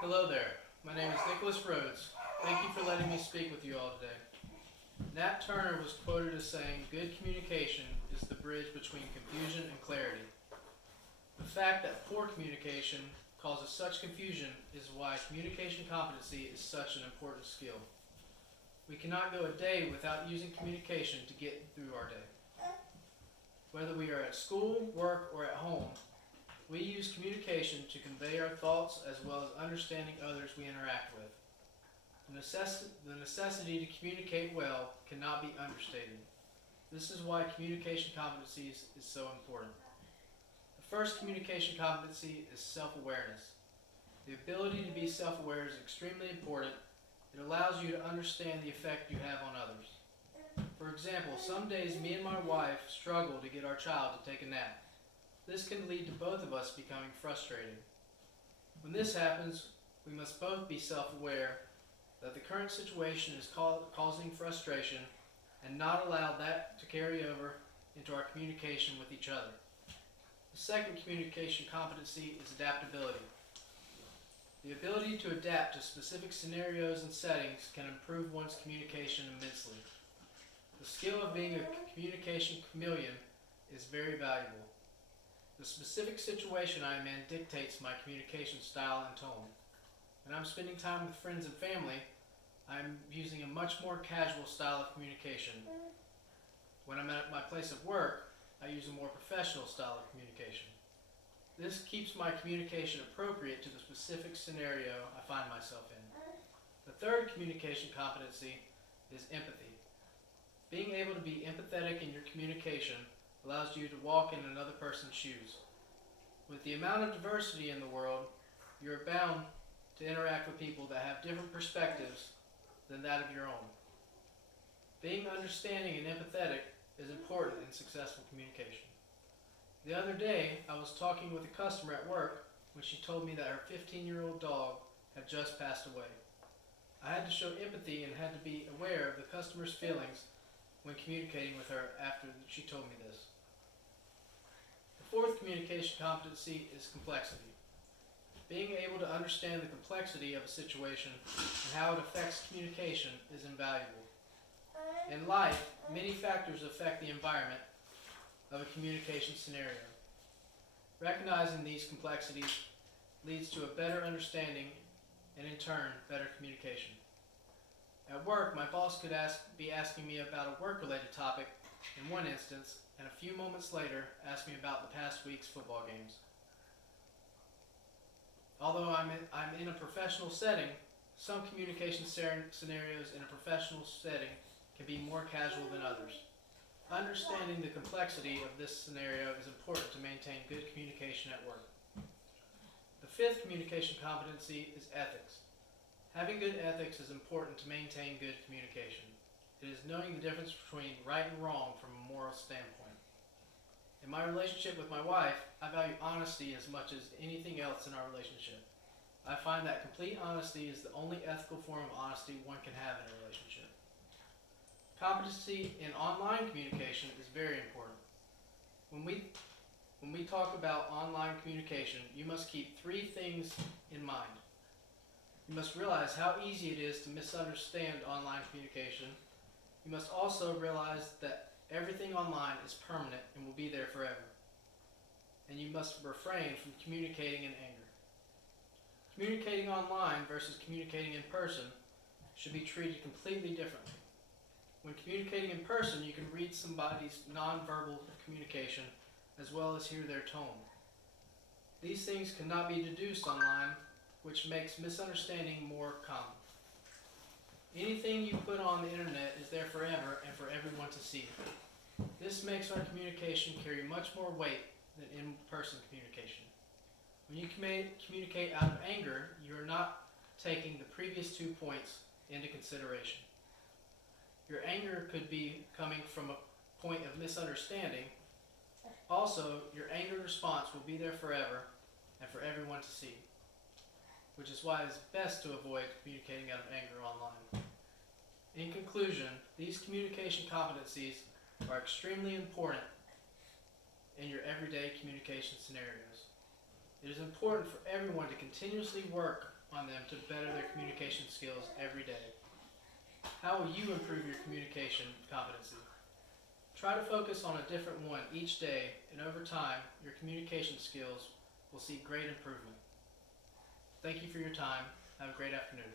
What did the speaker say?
Hello there. My name is Nicholas Rhodes. Thank you for letting me speak with you all today. Nat Turner was quoted as saying, "Good communication is the bridge between confusion and clarity." The fact that poor communication causes such confusion is why communication competency is such an important skill. We cannot go a day without using communication to get through our day. Whether we are at school, work, or at home, we use communication to convey our thoughts as well as understanding others we interact with. The necessity to communicate well cannot be understated. This is why communication competencies is so important. The first communication competency is self-awareness. The ability to be self-aware is extremely important. It allows you to understand the effect you have on others. For example, some days me and my wife struggle to get our child to take a nap. This can lead to both of us becoming frustrated. When this happens, we must both be self-aware that the current situation is causing frustration and not allow that to carry over into our communication with each other. The second communication competency is adaptability. The ability to adapt to specific scenarios and settings can improve one's communication immensely. The skill of being a communication chameleon is very valuable. The specific situation I am in dictates my communication style and tone. When I'm spending time with friends and family, I'm using a much more casual style of communication. When I'm at my place of work, I use a more professional style of communication. This keeps my communication appropriate to the specific scenario I find myself in. The third communication competency is empathy. Being able to be empathetic in your communication allows you to walk in another person's shoes. With the amount of diversity in the world, you're bound to interact with people that have different perspectives than that of your own. Being understanding and empathetic is important in successful communication. The other day, I was talking with a customer at work when she told me that her 15-year-old dog had just passed away. I had to show empathy and had to be aware of the customer's feelings when communicating with her after she told me this. The fourth communication competency is complexity. Being able to understand the complexity of a situation and how it affects communication is invaluable. In life, many factors affect the environment of a communication scenario. Recognizing these complexities leads to a better understanding and in turn, better communication. At work, my boss could be asking me about a work-related topic in one instance, and a few moments later ask me about the past week's football games. Although I'm in a professional setting, some communication scenarios in a professional setting can be more casual than others. Understanding the complexity of this scenario is important to maintain good communication at work. The fifth communication competency is ethics. Having good ethics is important to maintain good communication. It is knowing the difference between right and wrong from a moral standpoint. In my relationship with my wife, I value honesty as much as anything else in our relationship. I find that complete honesty is the only ethical form of honesty one can have in a relationship. Competency in online communication is very important. When we talk about online communication, you must keep three things in mind. You must realize how easy it is to misunderstand online communication. You must also realize that everything online is permanent and will be there forever. And you must refrain from communicating in anger. Communicating online versus communicating in person should be treated completely differently. When communicating in person, you can read somebody's nonverbal communication as well as hear their tone. These things cannot be deduced online, which makes misunderstanding more common. Anything you put on the internet is there forever and for everyone to see. This makes our communication carry much more weight than in-person communication. When you communicate out of anger, you are not taking the previous 2 points into consideration. Your anger could be coming from a point of misunderstanding. Also, your anger response will be there forever and for everyone to see, which is why it is best to avoid communicating out of anger online. In conclusion, these communication competencies are extremely important in your everyday communication scenarios. It is important for everyone to continuously work on them to better their communication skills every day. How will you improve your communication competency? Try to focus on a different one each day, and over time, your communication skills will see great improvement. Thank you for your time. Have a great afternoon.